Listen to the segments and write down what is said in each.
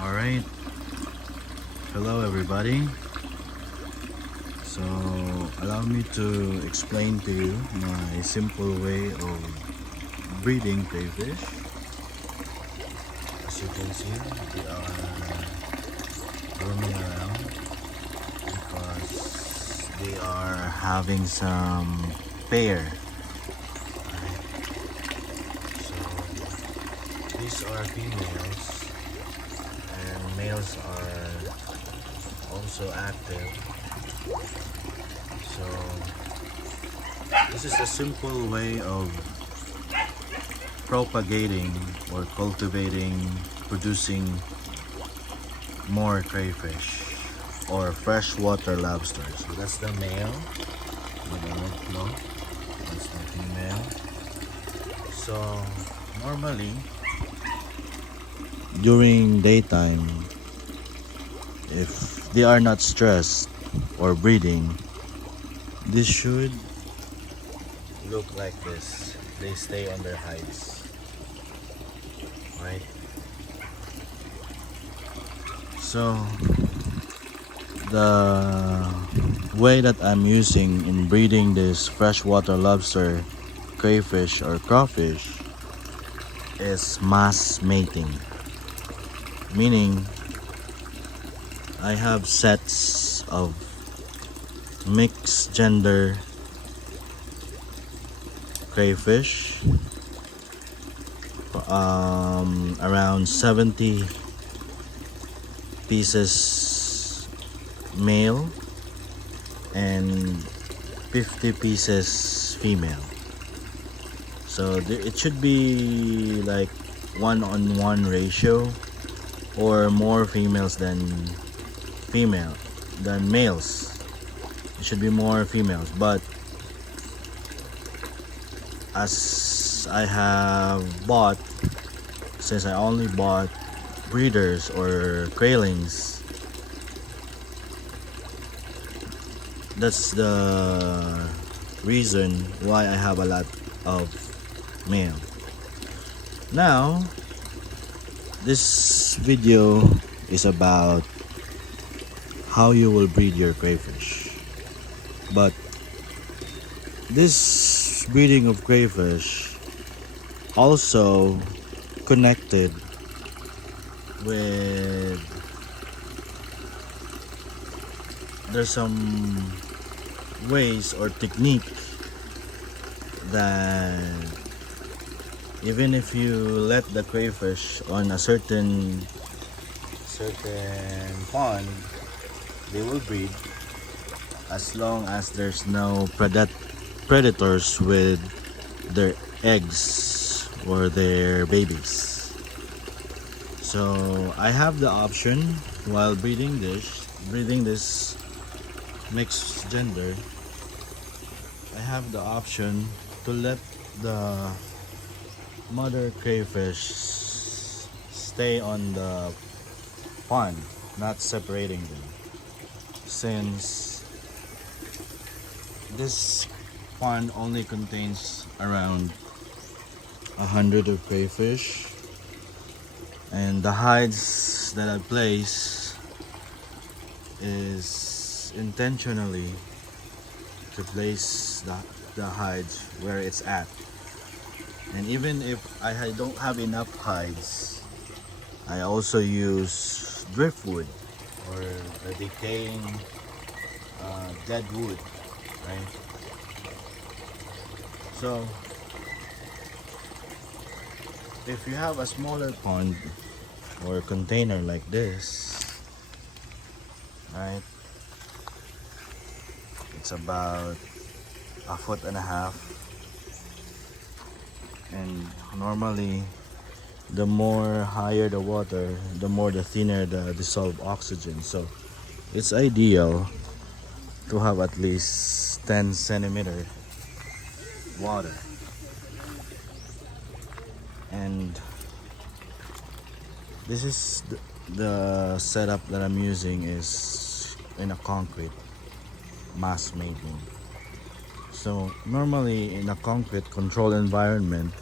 Alright, hello everybody. So allow me to explain to you my simple way of breeding crayfish. As you can see, they are roaming around because they are having some pair. So these are females and males are also active. So this is a simple way of propagating or cultivating, producing more crayfish or freshwater lobsters. So that's the male with the red claw. That's the female. So normally during daytime, if they are not stressed or breeding, this should look like this. They stay on their hides, right? So the way that I'm using in breeding this freshwater lobster, crayfish or crawfish is mass mating, meaning I have sets of mixed gender crayfish, around 70 pieces male and 50 pieces female. So it should be like 1-on-1 ratio, or more females than males. It should be more females, but as I have bought, since I only bought breeders or craylings, that's the reason why I have a lot of male. Now this video is about how you will breed your crayfish, but this breeding of crayfish also connected with, there's some ways or technique that even if you let the crayfish on a certain pond, they will breed as long as there's no predators with their eggs or their babies. So I have the option while breeding this mixed gender. I have the option to let the mother crayfish stay on the pond, not separating them, since this pond only contains around 100 of crayfish, and the hides that I place is intentionally to place the hides where it's at. And even if don't have enough hides, I also use driftwood or a decaying dead wood, right? So if you have a smaller pond or container like this, right, it's about 1.5 feet, and normally the more higher the water, the more the thinner the dissolved oxygen. So it's ideal to have at least 10 centimeter water. And this is the setup that I'm using is in a concrete mass mating. So normally in a concrete controlled environment,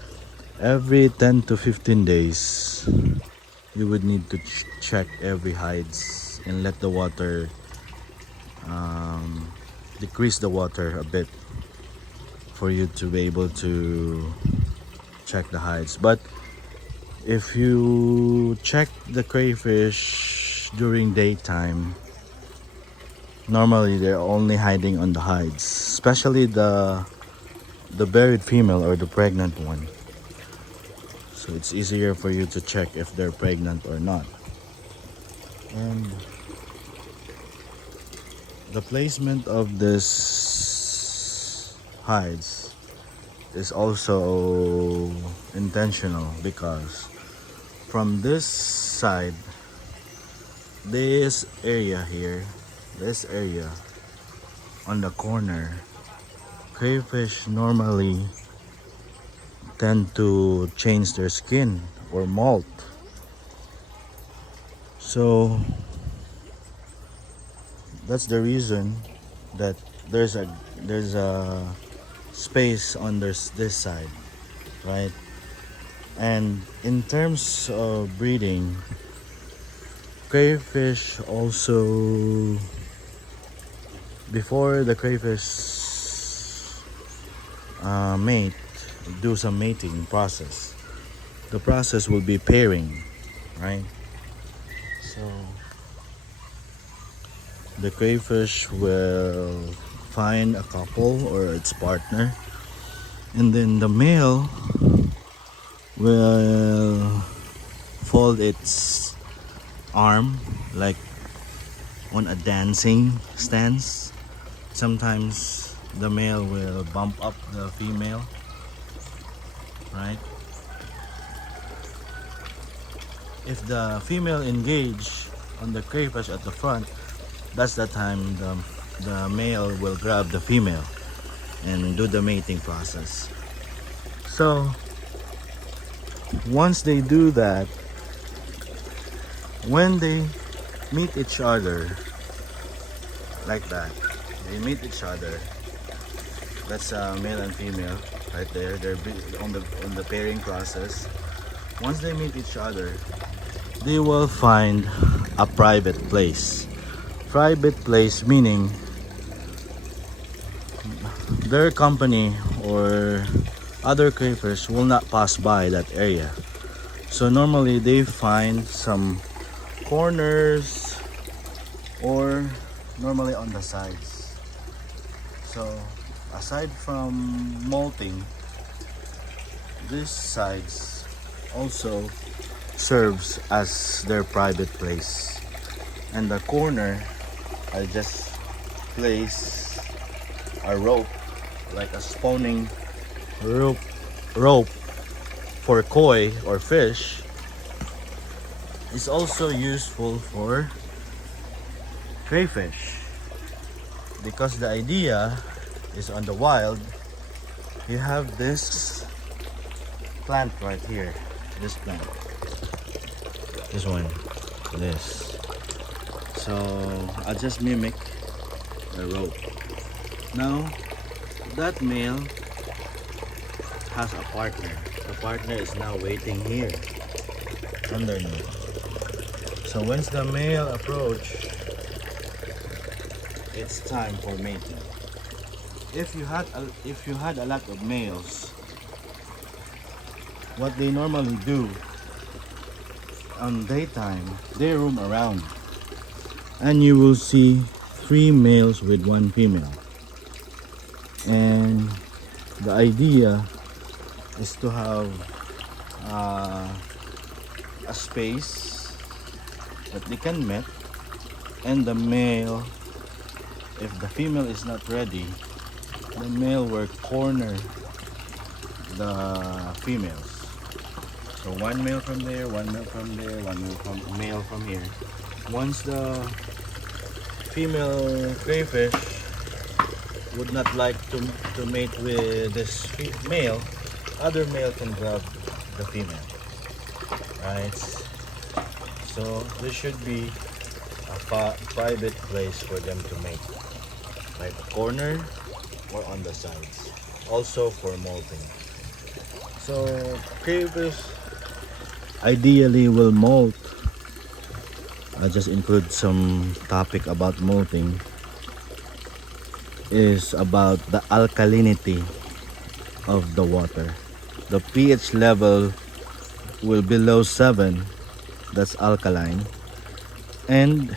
every 10 to 15 days you would need to check every hides and let the water decrease the water a bit for you to be able to check the hides. But if you check the crayfish during daytime, normally they're only hiding on the hides, especially the buried female or the pregnant one. So it's easier for you to check if they're pregnant or not. And the placement of this hides is also intentional because from this side, this area here, this area on the corner, crayfish normally tend to change their skin or molt. So that's the reason that there's a space on this side, right? And in terms of breeding, crayfish also, before the crayfish mate, do some mating process. The process will be pairing, right? So the crayfish will find a couple or its partner, and then the male will fold its arm like on a dancing stance. Sometimes the male will bump up the female, right? If the female engage on the crayfish at the front, that's the time the male will grab the female and do the mating process. So once they do that, when they meet each other like that, they meet each other, that's male and female right there, they're on the pairing process. Once they meet each other, they will find a private place. Private place meaning their company or other crayfish will not pass by that area. So normally they find some corners or normally on the sides. So aside from molting, these sides also serves as their private place. And the corner, I just place a rope, like a spawning rope for koi or fish. Is also useful for crayfish, because the idea is on the wild, you have this plant right here, this plant, this one, this. So I'll just mimic the rope. Now that male has a partner. The partner is now waiting here underneath. So once the male approach, it's time for mating. If you had a lot of males, what they normally do on daytime, they roam around, and you will see 3 males with 1 female. And the idea is to have a space that they can meet, and the male, if the female is not ready, the male will corner the females. So 1 male from there, 1 male from there, 1 male from here. Once the female crayfish would not like to mate with this male, other male can grab the female, right? So there should be a private place for them to mate, like a corner or on the sides, also for molting. So crayfish ideally will molt. I just include some topic about molting is about the alkalinity of the water. The pH level will below 7, that's alkaline, and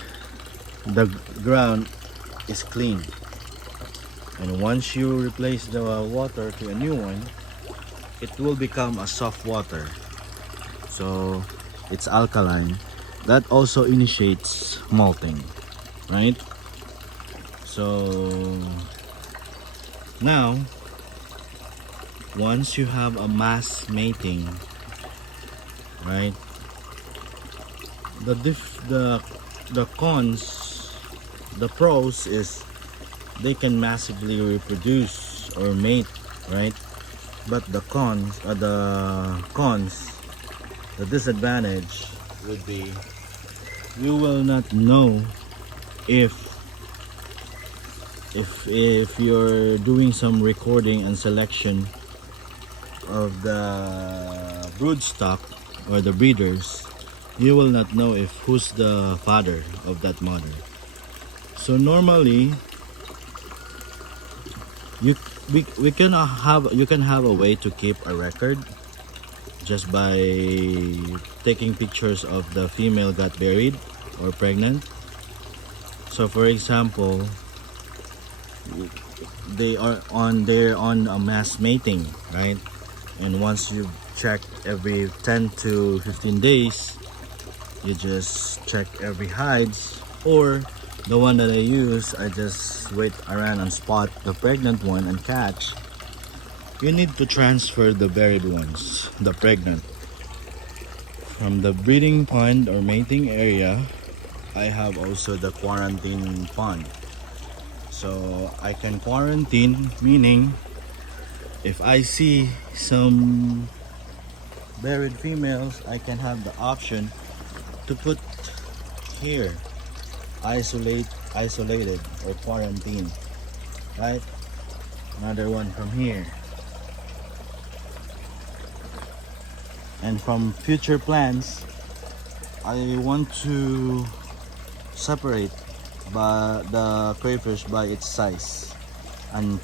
the ground is clean. And once you replace the water to a new one, it will become a soft water. So it's alkaline. That also initiates malting, right? So now, once you have a mass mating, right? The cons, the pros is they can massively reproduce or mate, right? But the disadvantage would be you will not know if you're doing some recording and selection of the brood stock or the breeders, you will not know if who's the father of that mother. So normally you can have a way to keep a record just by taking pictures of the female got buried or pregnant. So for example, they're on a mass mating, right? And once you check every 10 to 15 days, you just check every hides, or the one that I use, I just wait around and spot the pregnant one and catch. You need to transfer the buried ones, the pregnant, from the breeding pond or mating area. I have also the quarantine pond. So I can quarantine, meaning if I see some buried females, I can have the option to put here, isolated or quarantine, right? Another one from here. And from future plans, I want to separate the crayfish by its size and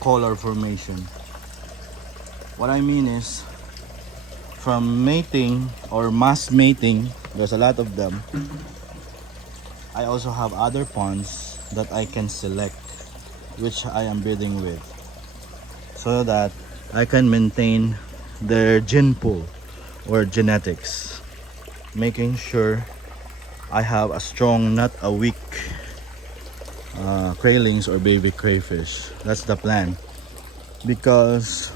color formation. What I mean is, from mating or mass mating, there's a lot of them. I also have other ponds that I can select which I am breeding with, so that I can maintain their gene pool or genetics, making sure I have a strong, not a weak craylings or baby crayfish. That's the plan, because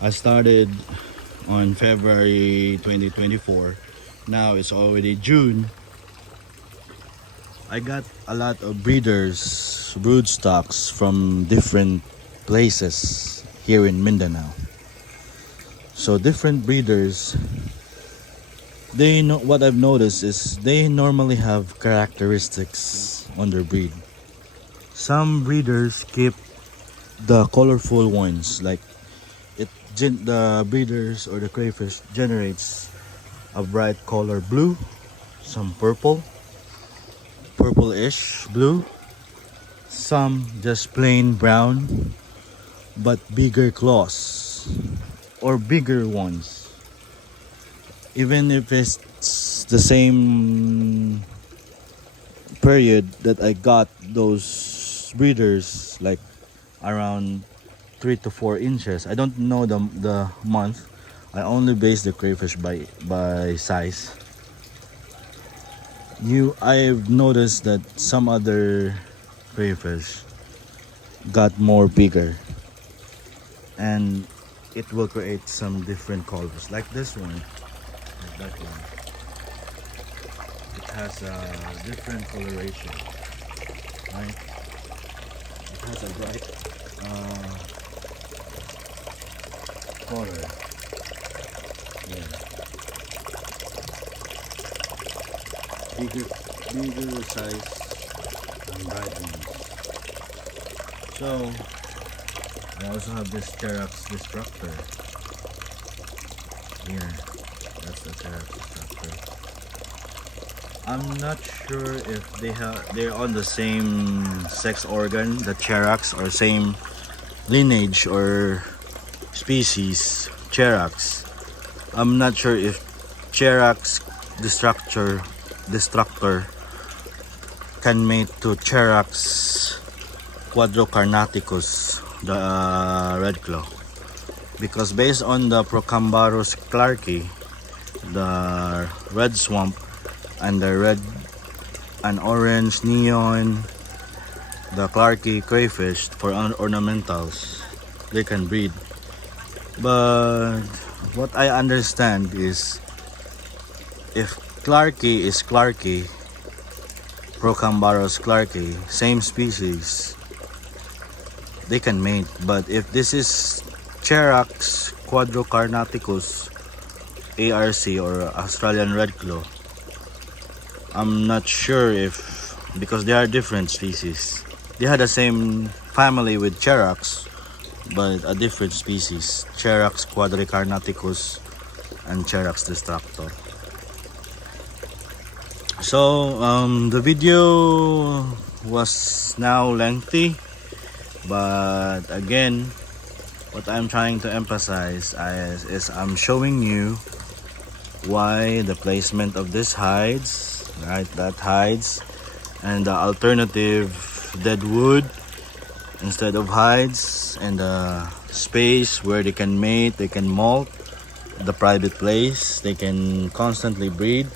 I started on February 2024. Now it's already June. I got a lot of breeders, brood stocks from different places here in Mindanao. So different breeders, they know what I've noticed is they normally have characteristics on their breed. Some breeders keep the colorful ones, like the breeders or the crayfish generates a bright color blue, some purplish blue, some just plain brown but bigger claws or bigger ones. Even if it's the same period that I got those breeders, like around 3 to 4 inches. I don't know the month. I only base the crayfish by size. I've noticed that some other crayfish got more bigger, and it will create some different colors, like this one, like that one. It has a different coloration, right? It has a bright color. Yeah. Bigger size and bright ones. So I also have this Terox destructor. Here, that's the Cherax destructor. I'm not sure if they're on the same sex organ, the Cherax, or same lineage or species, Cherax. I'm not sure if Cherax destructor can mate to Cherax quadrocarnaticus, the red claw, because based on the Procambarus clarki, the red swamp, and the red and orange neon, the clarky crayfish for ornamentals, they can breed. But what I understand is, if clarky is clarky, Procambarus clarky, same species, they can mate. But if this is Cherax quadrocarnaticus, ARC, or Australian red claw, I'm not sure if, because they are different species. They had the same family with Cherax, but a different species, Cherax quadricarnaticus and Cherax destructor. So the video was now lengthy, but again, what I'm trying to emphasize is I'm showing you why the placement of this hides, right, that hides, and the alternative dead wood instead of hides, and the space where they can mate, they can molt, the private place, they can constantly breed.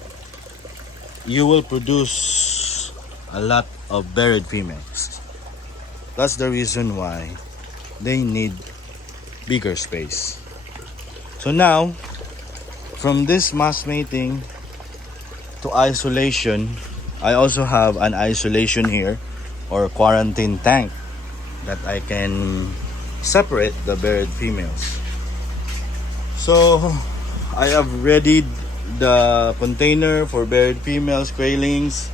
You will produce a lot of buried females. That's the reason why they need bigger space. So now, from this mass mating to isolation, I also have an isolation here, or quarantine tank, that I can separate the buried females. So I have readied the container for buried females, craylings,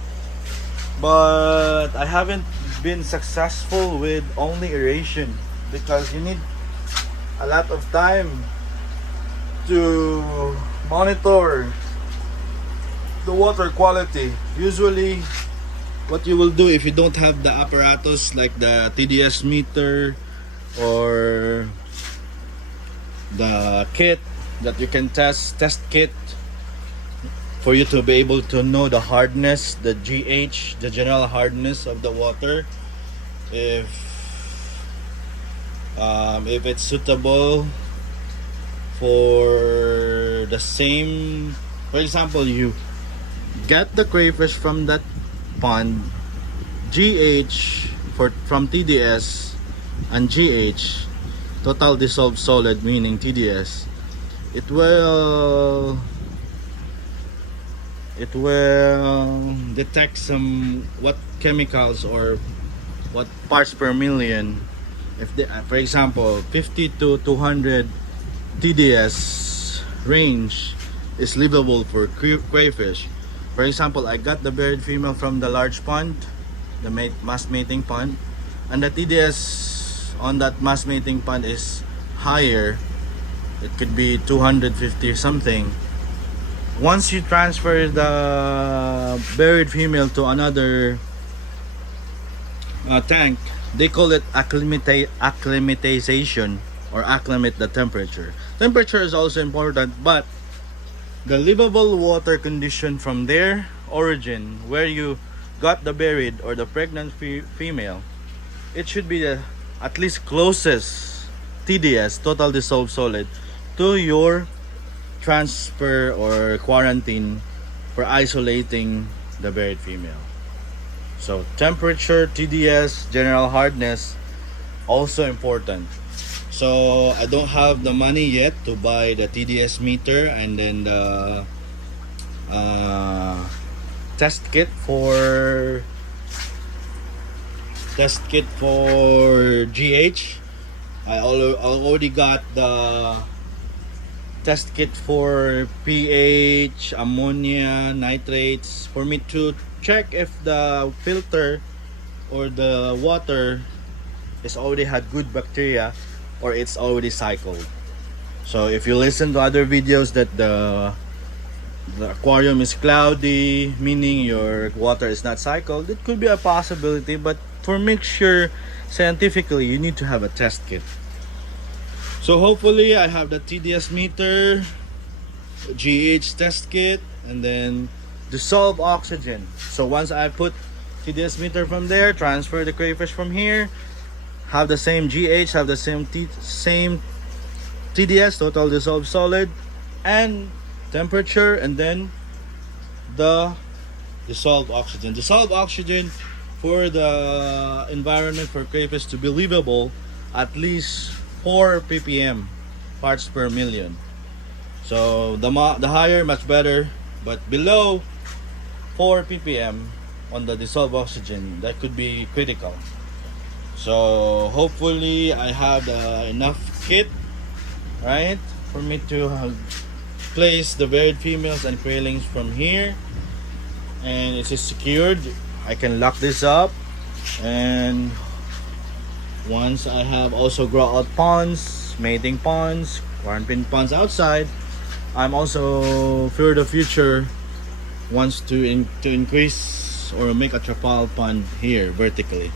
but I haven't been successful with only aeration, because you need a lot of time to monitor the water quality. Usually what you will do, if you don't have the apparatus like the TDS meter or the kit that you can test kit, for you to be able to know the hardness, the GH, the general hardness of the water, if it's suitable for the same. For example, you get the crayfish from that pond, GH from TDS, and GH, total dissolved solid, meaning TDS, it will detect some what chemicals or what parts per million. If they, for example, 50 to 200 TDS range is livable for crayfish. For example, I got the buried female from the large pond, the mass mating pond, and the TDS on that mass mating pond is higher. It could be 250 something. Once you transfer the buried female to another tank, they call it acclimatization, or acclimate the temperature. Temperature is also important, but the livable water condition from their origin, where you got the buried or the pregnant female, it should be the at least closest TDS, total dissolved solid, to your transfer or quarantine for isolating the buried female. So temperature, TDS, general hardness, also important. So I don't have the money yet to buy the TDS meter and then the test kit for GH. I already got the test kit for pH, ammonia, nitrates, for me to check if the filter or the water is already had good bacteria or it's already cycled. So if you listen to other videos that the aquarium is cloudy, meaning your water is not cycled, it could be a possibility. But for mixture, scientifically, you need to have a test kit. So hopefully I have the TDS meter, GH test kit, and then dissolve oxygen. So once I put TDS meter from there, transfer the crayfish from here, have the same GH, have the same TDS, total dissolved solid, and temperature, and then the dissolved oxygen. Dissolved oxygen for the environment for crayfish to be livable, at least 4 ppm parts per million. So the higher, much better, but below 4 ppm on the dissolved oxygen, that could be critical. So hopefully I have enough kit, right, for me to place the varied females and craylings from here, and it is secured. I can lock this up, and once I have also grow out ponds, mating ponds, quarantine ponds outside, I'm also for the future wants to increase or make a trapal pond here vertically.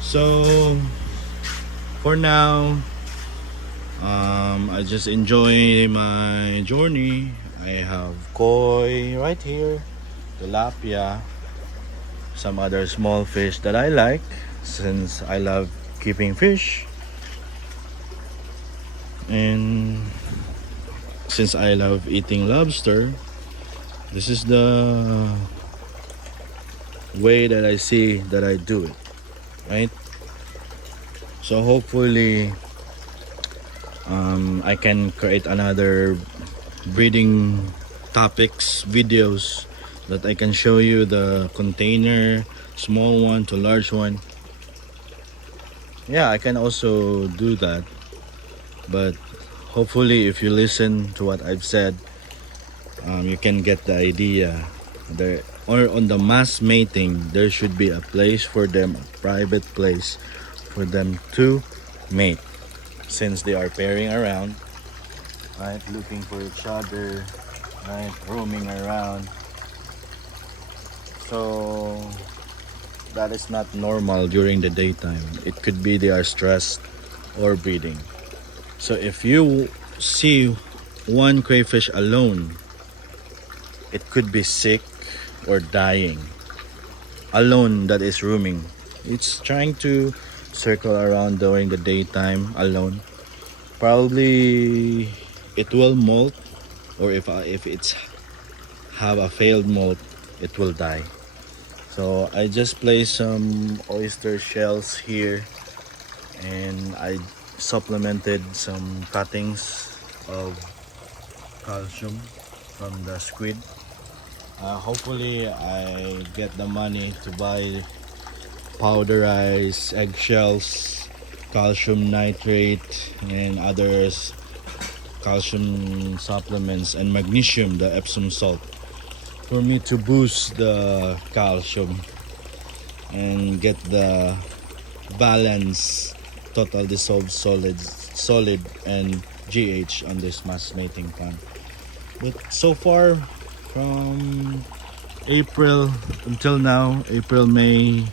So for now, I just enjoy my journey. I have koi right here, tilapia, some other small fish that I like since I love keeping fish, and since I love eating lobster, this is the way that I see that I do it, right? So hopefully I can create another breeding topics videos that I can show you the container, small one to large one. Yeah, I can also do that, but hopefully if you listen to what I've said, you can get the idea. There, or on the mass mating, there should be a place for them, a private place for them to mate, since they are pairing around, right, looking for each other, right, roaming around. So that is not normal during the daytime. It could be they are stressed or breeding. So if you see one crayfish alone, it could be sick or dying. Alone, that is roaming. It's trying to circle around during the daytime alone. Probably it will molt, or if it's have a failed molt, it will die. So I just placed some oyster shells here, and I supplemented some cuttings of calcium from the squid. Hopefully I get the money to buy powderized eggshells, calcium nitrate, and others calcium supplements, and magnesium, the Epsom salt, for me to boost the calcium and get the balance, total dissolved solid and GH on this mass mating pond. But so far, from April until now, April, May,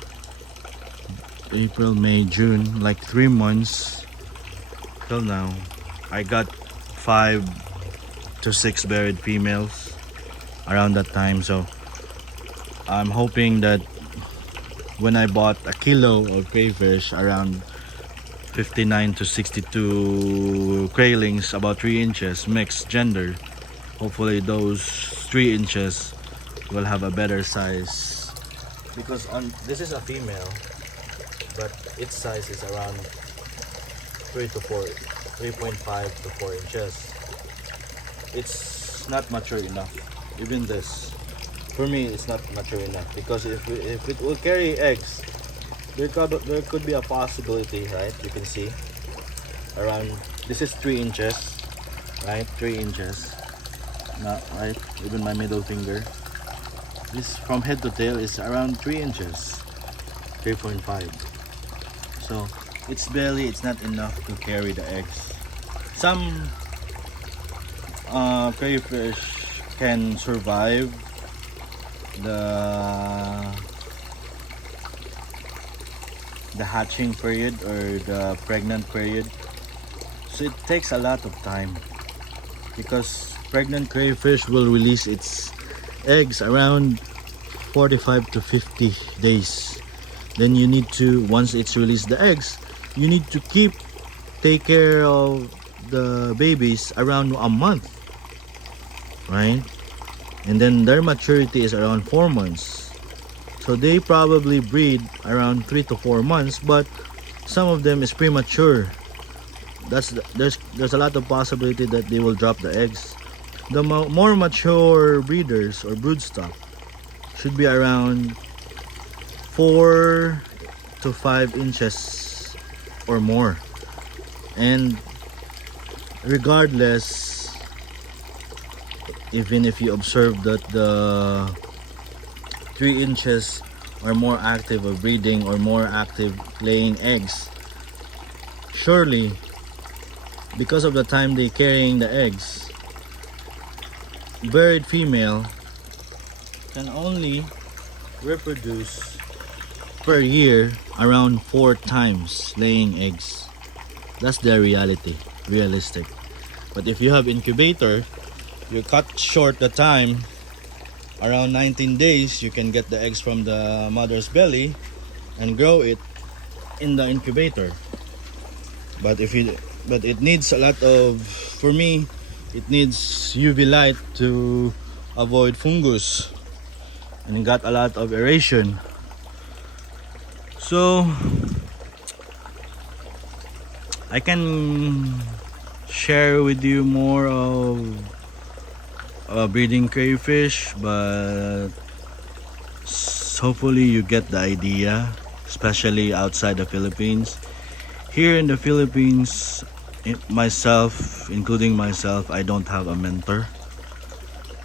June, like 3 months till now, I got 5 to 6 buried females around that time. So I'm hoping that when I bought a kilo of crayfish, around 59 to 62 craylings, about 3 inches, mixed gender, hopefully those 3 inches will have a better size, because on this is a female, but its size is around 3.5 to 4 inches. It's not mature enough. Even this, for me, it's not mature enough, because if it will carry eggs, there could be a possibility, right? You can see around, this is 3 inches, right? 3 inches. Not right, even my middle finger, this from head to tail is around 3 inches, 3.5. So it's not enough to carry the eggs. Some crayfish can survive the hatching period or the pregnant period. So it takes a lot of time because pregnant crayfish will release its eggs around 45 to 50 days. Then you need to, once it's released the eggs, you need to take care of the babies around a month, right? And then their maturity is around 4 months. So they probably breed around 3 to 4 months, but some of them is premature. There's a lot of possibility that they will drop the eggs. The more mature breeders or broodstock should be around 4 to 5 inches or more. And regardless, even if you observe that the 3 inches or more active of breeding or more active laying eggs, surely because of the time they carrying the eggs, buried female can only reproduce per year around 4 times laying eggs. That's the realistic. But if you have incubator, you cut short the time around 19 days. You can get the eggs from the mother's belly and grow it in the incubator. But it needs a lot of, for me, it needs UV light to avoid fungus, and it got a lot of aeration. So I can share with you more of breeding crayfish, but hopefully you get the idea, especially outside the Philippines. Here in the Philippines, including myself, I don't have a mentor.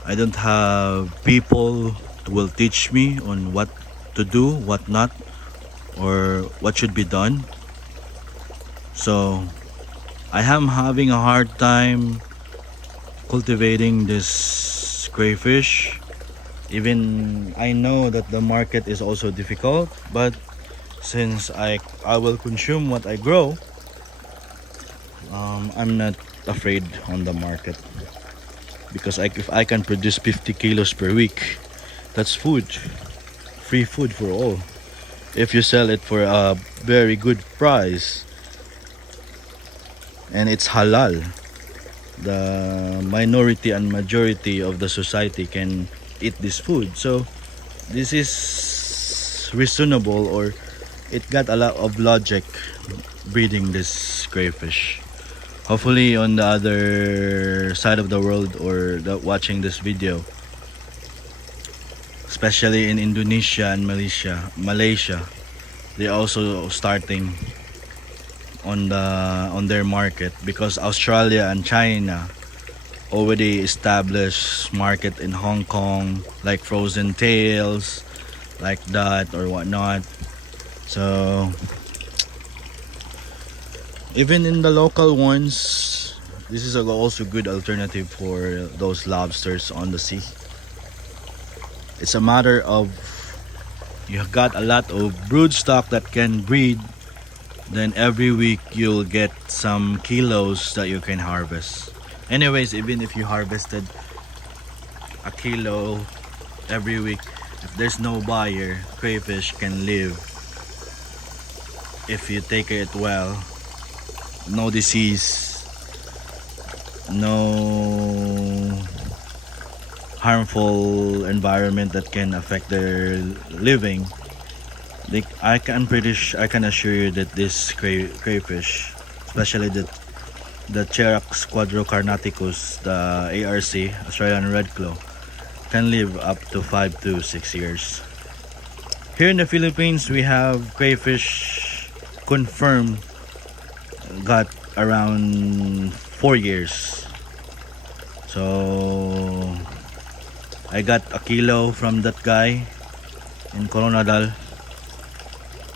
I don't have people who will teach me on what to do, what not, or what should be done. So I am having a hard time cultivating this crayfish. Even I know that the market is also difficult, but since I will consume what I grow, I'm not afraid on the market, because if I can produce 50 kilos per week, that's food, free food for all. If you sell it for a very good price and it's halal, the minority and majority of the society can eat this food. So this is reasonable, or it got a lot of logic breeding this crayfish. Hopefully on the other side of the world, or watching this video, especially in Indonesia and Malaysia, they're also starting on their market, because Australia and China already established market in Hong Kong, like frozen tails, like that or whatnot. So even in the local ones, this is also good alternative for those lobsters on the sea. It's a matter of, you have got a lot of broodstock that can breed, then every week you'll get some kilos that you can harvest. Anyways, even if you harvested a kilo every week, if there's no buyer, crayfish can live if you take it well. No disease, no harmful environment that can affect their living. I can assure you that this crayfish, especially the Cherax quadrocarnaticus, the ARC, Australian red claw, can live up to 5 to 6 years. Here in the Philippines, we have crayfish confirmed got around 4 years. So I got a kilo from that guy in Coronadal.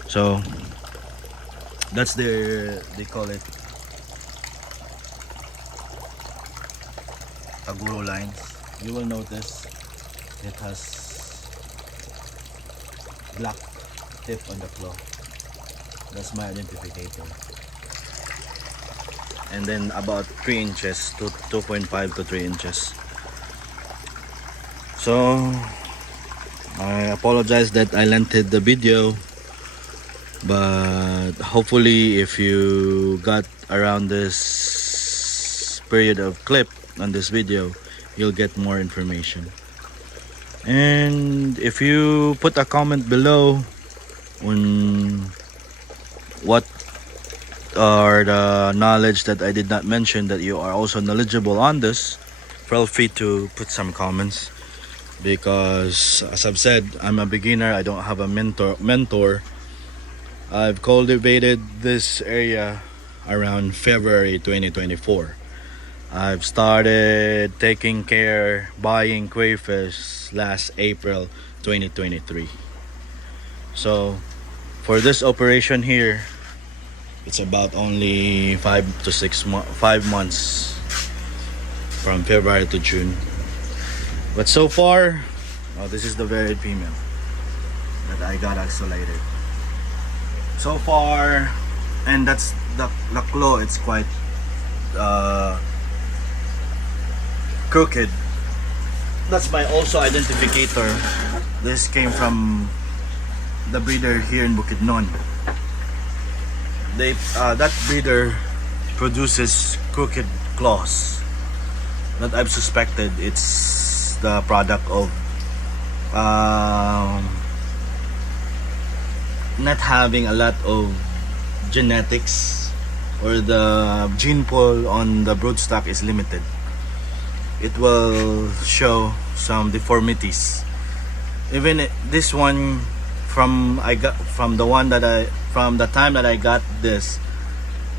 So that's they call it kaguro lines. You will notice it has black tip on the claw. That's my identificator. And then about 3 inches to 2.5 to 3 inches. So I apologize that I lengthened the video, but hopefully if you got around this period of clip on this video, you'll get more information. And if you put a comment below on what are the knowledge that I did not mention that you are also knowledgeable on this, feel free to put some comments, because as I've said, I'm a beginner. I don't have a mentor. I've cultivated this area around February 2024. I've started taking care, buying crayfish last April 2023. So for this operation here, it's about only 5 to 5 months from February to June. But so far, this is the very female that I got isolated. So far, and that's the claw, it's quite crooked. That's my also identificator. This came from the breeder here in Bukidnon. That breeder produces crooked claws that I've suspected it's the product of not having a lot of genetics, or the gene pool on the broodstock is limited. It will show some deformities. Even this one, from the time that I got this,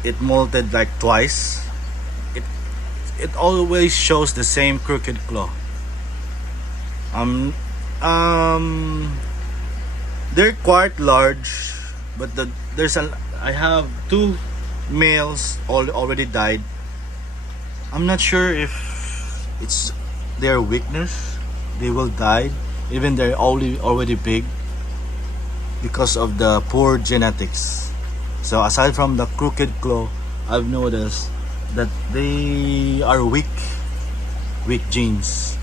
it molted like twice. It always shows the same crooked claw. They're quite large, but I have 2 males already died. I'm not sure if it's their weakness. They will die even they're already big, because of the poor genetics. So aside from the crooked claw, I've noticed that they are weak genes.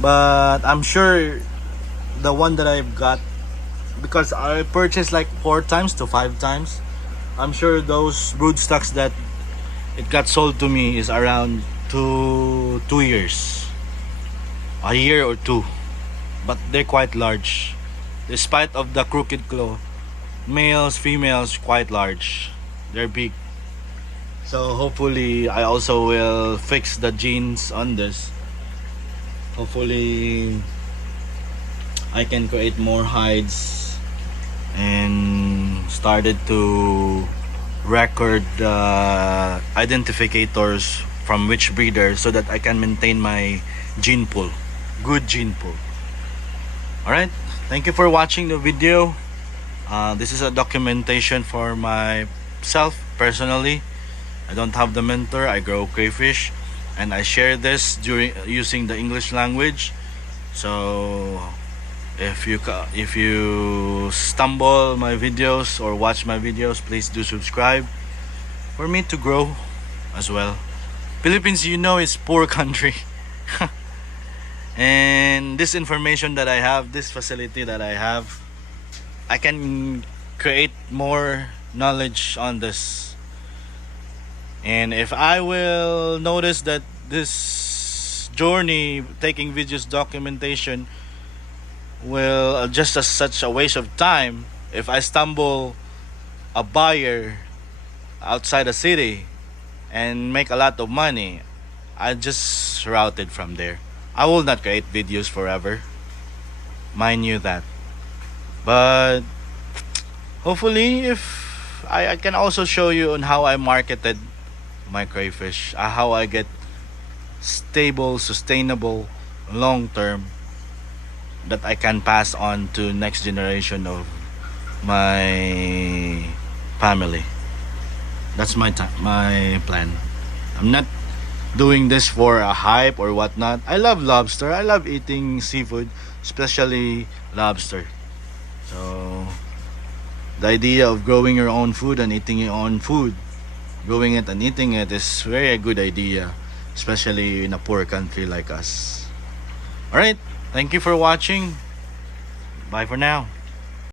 But I'm sure the one that I've got, because I purchased like 4 times to 5 times, I'm sure those broodstocks that it got sold to me is around 2 years, a year or 2. But they're quite large. Despite of the crooked claw, males, females, quite large. They're big. So hopefully I also will fix the genes on this. Hopefully I can create more hides and started to record the identificators from which breeder, so that I can maintain my gene pool, good gene pool. Alright, thank you for watching the video. This is a documentation for myself personally. I don't have the mentor. I grow crayfish, and I share this using the English language. So if you stumble my videos or watch my videos, please do subscribe for me to grow as well. Philippines, is poor country. And this information that I have, this facility that I have, I can create more knowledge on this. And if I will notice that this journey taking videos documentation will just as such a waste of time, if I stumble a buyer outside the city and make a lot of money, I just routed from there. I will not create videos forever, mind you that. But hopefully, if I can also show you on how I marketed my crayfish, how I get stable, sustainable, long term, that I can pass on to next generation of my family. That's my plan. I'm not doing this for a hype or whatnot. I love lobster. I love eating seafood, especially lobster. So the idea of growing your own food and eating your own food, growing it and eating it, is very a good idea, especially in a poor country like us. All right, thank you for watching. Bye for now.